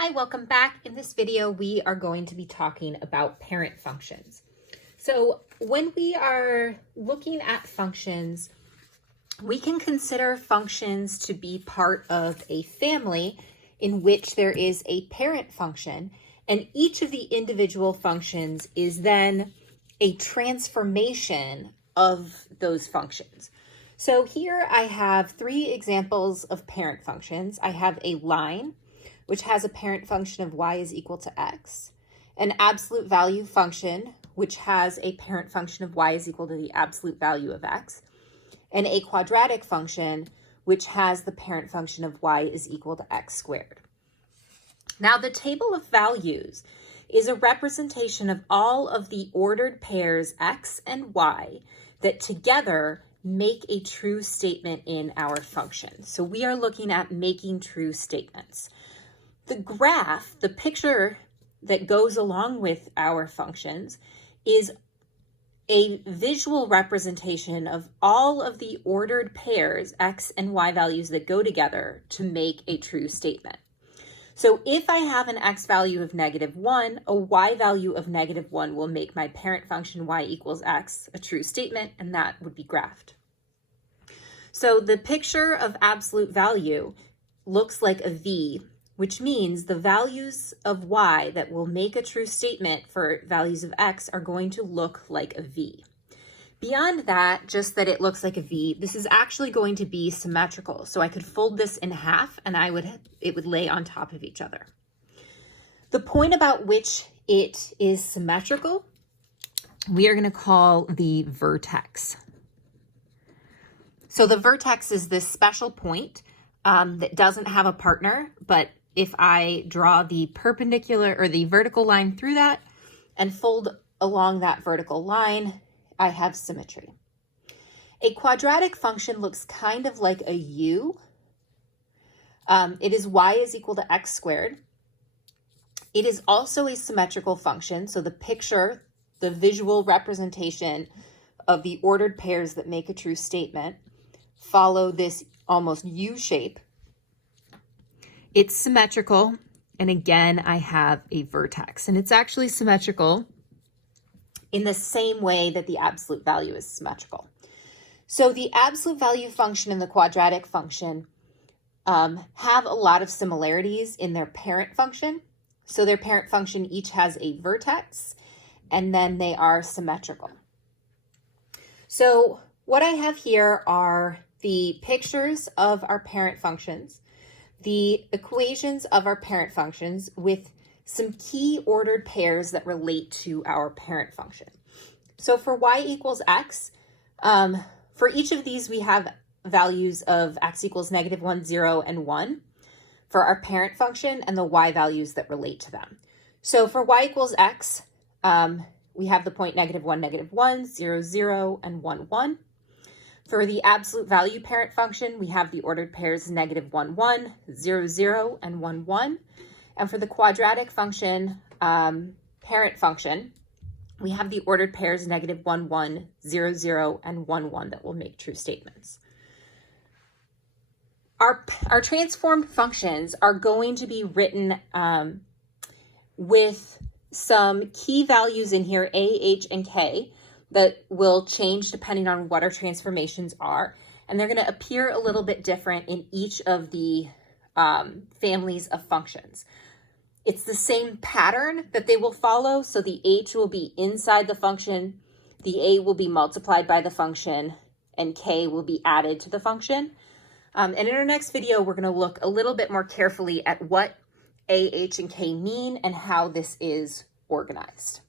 Hi, welcome back. In this video, we are going to be talking about parent functions. So when we are looking at functions, we can consider functions to be part of a family in which there is a parent function, and each of the individual functions is then a transformation of those functions. So here I have three examples of parent functions. I have a line, which has a parent function of y is equal to x, an absolute value function, which has a parent function of y is equal to the absolute value of x, and a quadratic function, which has the parent function of y is equal to x squared. Now, the table of values is a representation of all of the ordered pairs x and y that together make a true statement in our function. So we are looking at making true statements. The graph, the picture that goes along with our functions, is a visual representation of all of the ordered pairs, x and y values that go together to make a true statement. So if I have an x value of -1, a y value of -1 will make my parent function y equals x a true statement, and that would be graphed. So the picture of absolute value looks like a V, which means the values of y that will make a true statement for values of x are going to look like a V. Beyond that, just that it looks like a V, this is actually going to be symmetrical. So I could fold this in half and it would lay on top of each other. The point about which it is symmetrical, we are going to call the vertex. So the vertex is this special point that doesn't have a partner, but if I draw the perpendicular or the vertical line through that and fold along that vertical line, I have symmetry. A quadratic function looks kind of like a U. It is y is equal to x squared. It is also a symmetrical function. So the picture, the visual representation of the ordered pairs that make a true statement follow this almost U shape. It's symmetrical, and again, I have a vertex, and it's actually symmetrical in the same way that the absolute value is symmetrical. So the absolute value function and the quadratic function have a lot of similarities in their parent function. So their parent function each has a vertex, and then they are symmetrical. So what I have here are the pictures of our parent functions, the equations of our parent functions with some key ordered pairs that relate to our parent function. So for y equals x, for each of these we have values of x equals -1, 0, and 1 for our parent function and the y values that relate to them. So for y equals x, we have the point -1, -1, 0, 0, and 1, 1. For the absolute value parent function, we have the ordered pairs -1, 1, 0, 0, and 1, 1. And for the quadratic function, parent function, we have the ordered pairs -1, 1, 0, 0, and 1, 1 that will make true statements. Our transformed functions are going to be written with some key values in here, a, h, and k, that will change depending on what our transformations are. And they're going to appear a little bit different in each of the families of functions. It's the same pattern that they will follow. So the h will be inside the function, the a will be multiplied by the function, and k will be added to the function. And in our next video, we're going to look a little bit more carefully at what a, h, and k mean and how this is organized.